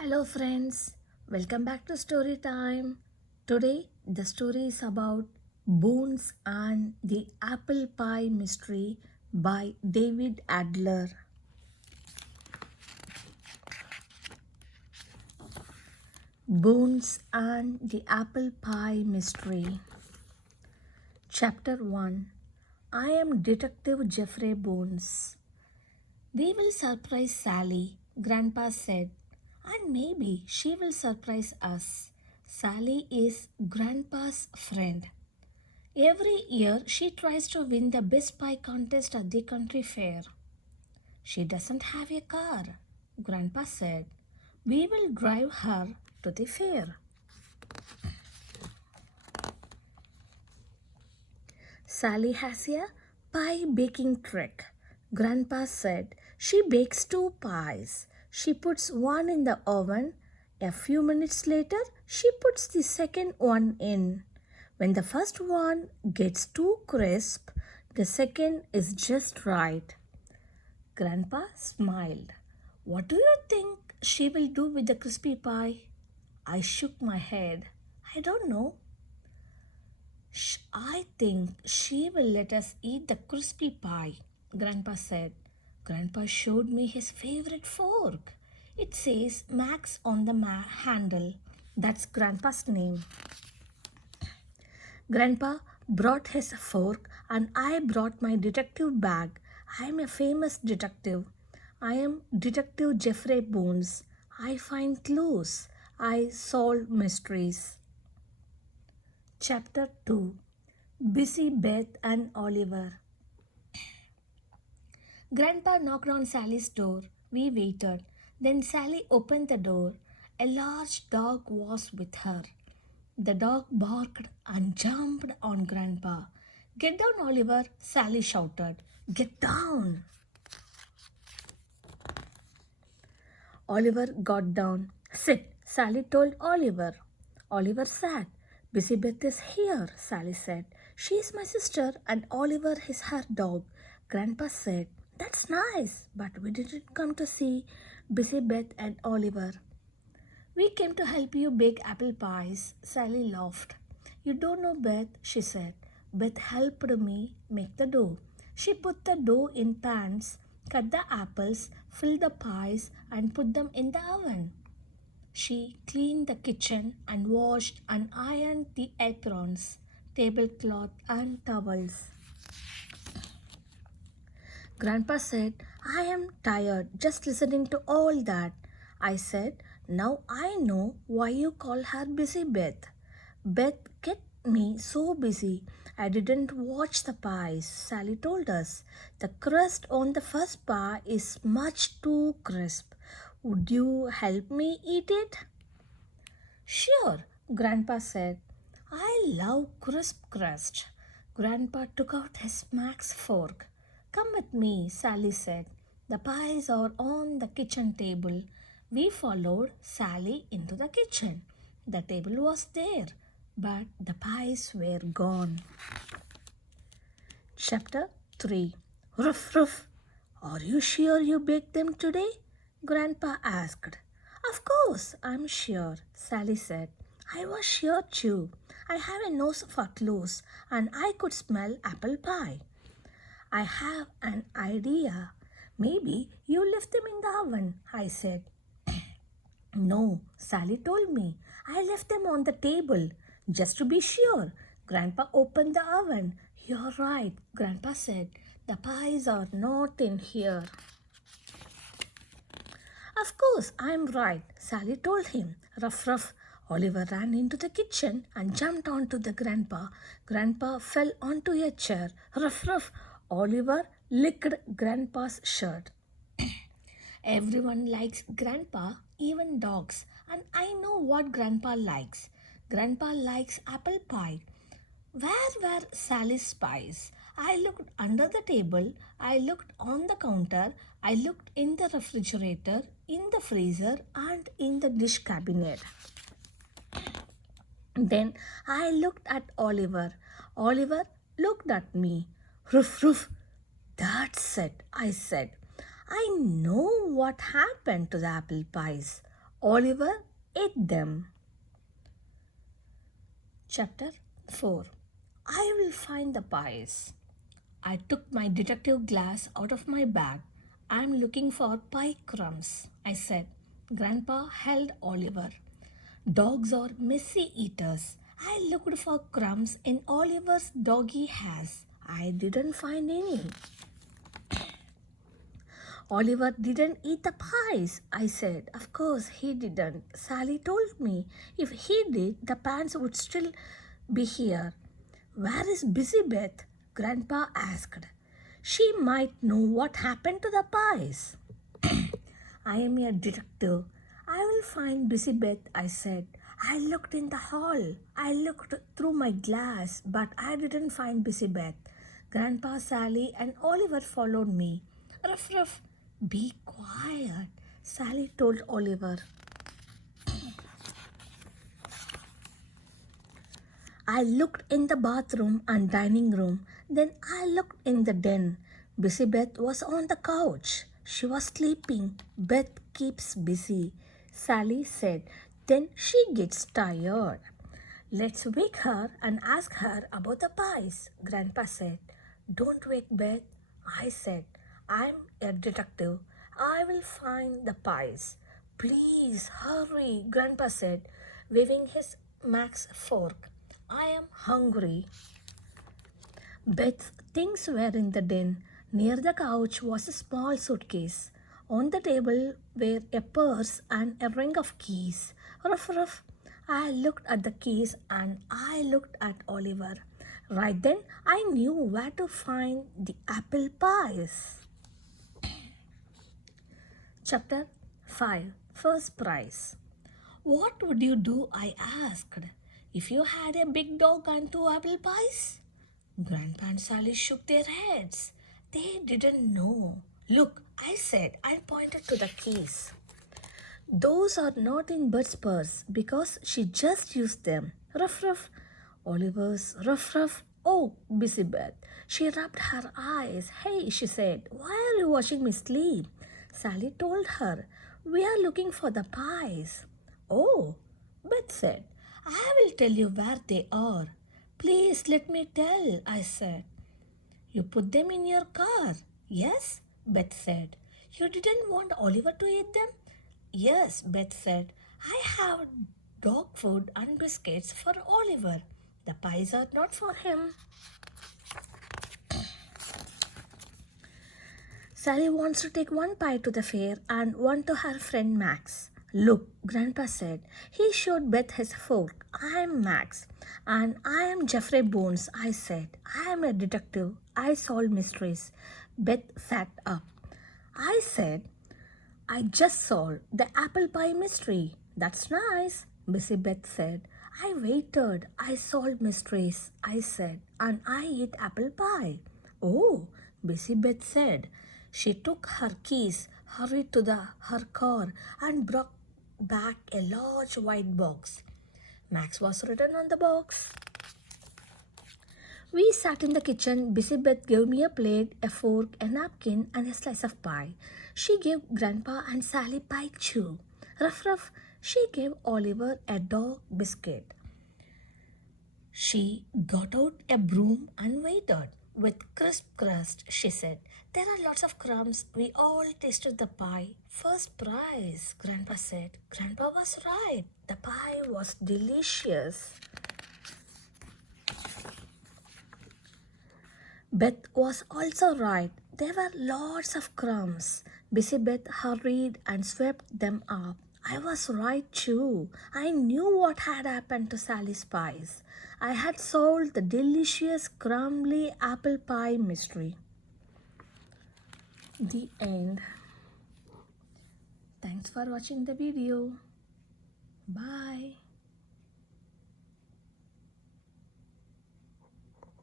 Hello, friends. Welcome back to Story Time. Today, the story is about Bones and the Apple Pie Mystery by David Adler. Bones and the Apple Pie Mystery. Chapter 1. I am Detective Jeffrey Bones. We will surprise Sally, Grandpa said, and maybe she will surprise us. Sally is Grandpa's friend. Every year she tries to win the best pie contest at the country fair. She doesn't have a car, Grandpa said. We will drive her to the fair. Sally has a pie baking trick. Grandpa said she bakes two pies. She puts one in the oven. A few minutes later, she puts the second one in. When the first one gets too crisp, the second is just right. Grandpa smiled. What do you think she will do with the crispy pie? I shook my head. I don't know. I think she will let us eat the crispy pie, Grandpa said. Grandpa showed me his favorite fork. It says Max on the handle. That's Grandpa's name. Grandpa brought his fork and I brought my detective bag. I am a famous detective. I am Detective Jeffrey Bones. I find clues. I solve mysteries. Chapter 2. Busy Beth and Oliver. Grandpa knocked on Sally's door. We waited. Then Sally opened the door. A large dog was with her. The dog barked and jumped on Grandpa. Get down, Oliver, Sally shouted. Get down. Oliver got down. Sit, Sally told Oliver. Oliver sat. Busy Beth is here, Sally said. She is my sister and Oliver is her dog. Grandpa said, That's nice, but we didn't come to see Busy Beth and Oliver. We came to help you bake apple pies, Sally laughed. You don't know Beth, she said. Beth helped me make the dough. She put the dough in pans, cut the apples, filled the pies, and put them in the oven. She cleaned the kitchen and washed and ironed the aprons, tablecloth, and towels. Grandpa said, I am tired just listening to all that. I said, Now I know why you call her Busy Beth. Beth kept me so busy I didn't watch the pies, Sally told us. The crust on the first pie is much too crisp. Would you help me eat it? Sure, Grandpa said. I love crisp crust. Grandpa took out his Max fork. Come with me, Sally said. The pies are on the kitchen table. We followed Sally into the kitchen. The table was there, but the pies were gone. Chapter 3. Ruff, ruff. Are you sure you baked them today? Grandpa asked. Of course, I'm sure, Sally said. I was sure too. I have a nose for clues and I could smell apple pie. I have an idea. Maybe you left them in the oven, I said. No, Sally told me. I left them on the table, just to be sure. Grandpa opened the oven. You're right, Grandpa said. The pies are not in here. Of course, I'm right, Sally told him. Ruff, ruff. Oliver ran into the kitchen and jumped onto the grandpa. Grandpa fell onto a chair. Ruff, ruff. Oliver licked Grandpa's shirt. Everyone likes Grandpa, even dogs. And I know what Grandpa likes. Grandpa likes apple pie. Where were Sally's pies? I looked under the table, I looked on the counter, I looked in the refrigerator, in the freezer, and in the dish cabinet. Then I looked at Oliver. Oliver looked at me. Roof, roof. That's it, I said. I know what happened to the apple pies. Oliver ate them. Chapter 4. I will find the pies. I took my detective glass out of my bag. I'm looking for pie crumbs, I said. Grandpa held Oliver. Dogs are messy eaters. I looked for crumbs in Oliver's doggy house. I didn't find any. Oliver didn't eat the pies, I said. Of course he didn't. Sally told me if he did, the pants would still be here. Where is Busy Beth? Grandpa asked. She might know what happened to the pies. I am a detective. I will find Busy Beth, I said. I looked in the hall. I looked through my glass, but I didn't find Busy Beth. Grandpa, Sally, and Oliver followed me. Ruff, ruff, be quiet, Sally told Oliver. I looked in the bathroom and dining room. Then I looked in the den. Busy Beth was on the couch. She was sleeping. Beth keeps busy, Sally said. Then she gets tired. Let's wake her and ask her about the pies, Grandpa said. Don't wake Beth, I said. I'm a detective. I will find the pies. Please hurry, Grandpa said, waving his Max fork. I am hungry. Beth's things were in the den. Near the couch was a small suitcase. On the table were a purse and a ring of keys. Ruff, ruff. I looked at the keys and I looked at Oliver. Right then, I knew where to find the apple pies. Chapter 5. First Prize. What would you do? I asked. If you had a big dog and two apple pies? Grandpa and Sally shook their heads. They didn't know. Look, I said. I pointed to the keys. Those are not in Bert's purse because she just used them. Ruff, ruff. Oliver's ruff, ruff. Oh, Busy Beth. She rubbed her eyes. Hey, she said, why are you watching me sleep? Sally told her, we are looking for the pies. Oh, Beth said, I will tell you where they are. Please let me tell, I said. You put them in your car. Yes, Beth said. You didn't want Oliver to eat them? Yes, Beth said. I have dog food and biscuits for Oliver. The pies are not for him. Sally wants to take one pie to the fair and one to her friend Max. Look, Grandpa said. He showed Beth his fork. I am Max. And I am Jeffrey Bones, I said. I am a detective. I solve mysteries. Beth sat up. I said, I just solved the apple pie mystery. That's nice, Busy Beth said. I waited. I solved mysteries, I said, and I eat apple pie. Oh, Busy Beth said. She took her keys, hurried to her car, and brought back a large white box. Max was written on the box. We sat in the kitchen. Busy Beth gave me a plate, a fork, a napkin, and a slice of pie. She gave Grandpa and Sally pie too. Ruff, ruff. She gave Oliver a dog biscuit. She got out a broom and waited. With crisp crust, she said, there are lots of crumbs. We all tasted the pie. First prize, Grandpa said. Grandpa was right. The pie was delicious. Beth was also right. There were lots of crumbs. Busy Beth hurried and swept them up. I was right too. I knew what had happened to Sally's pies. I had solved the delicious crumbly apple pie mystery. The end. Thanks for watching the video. Bye.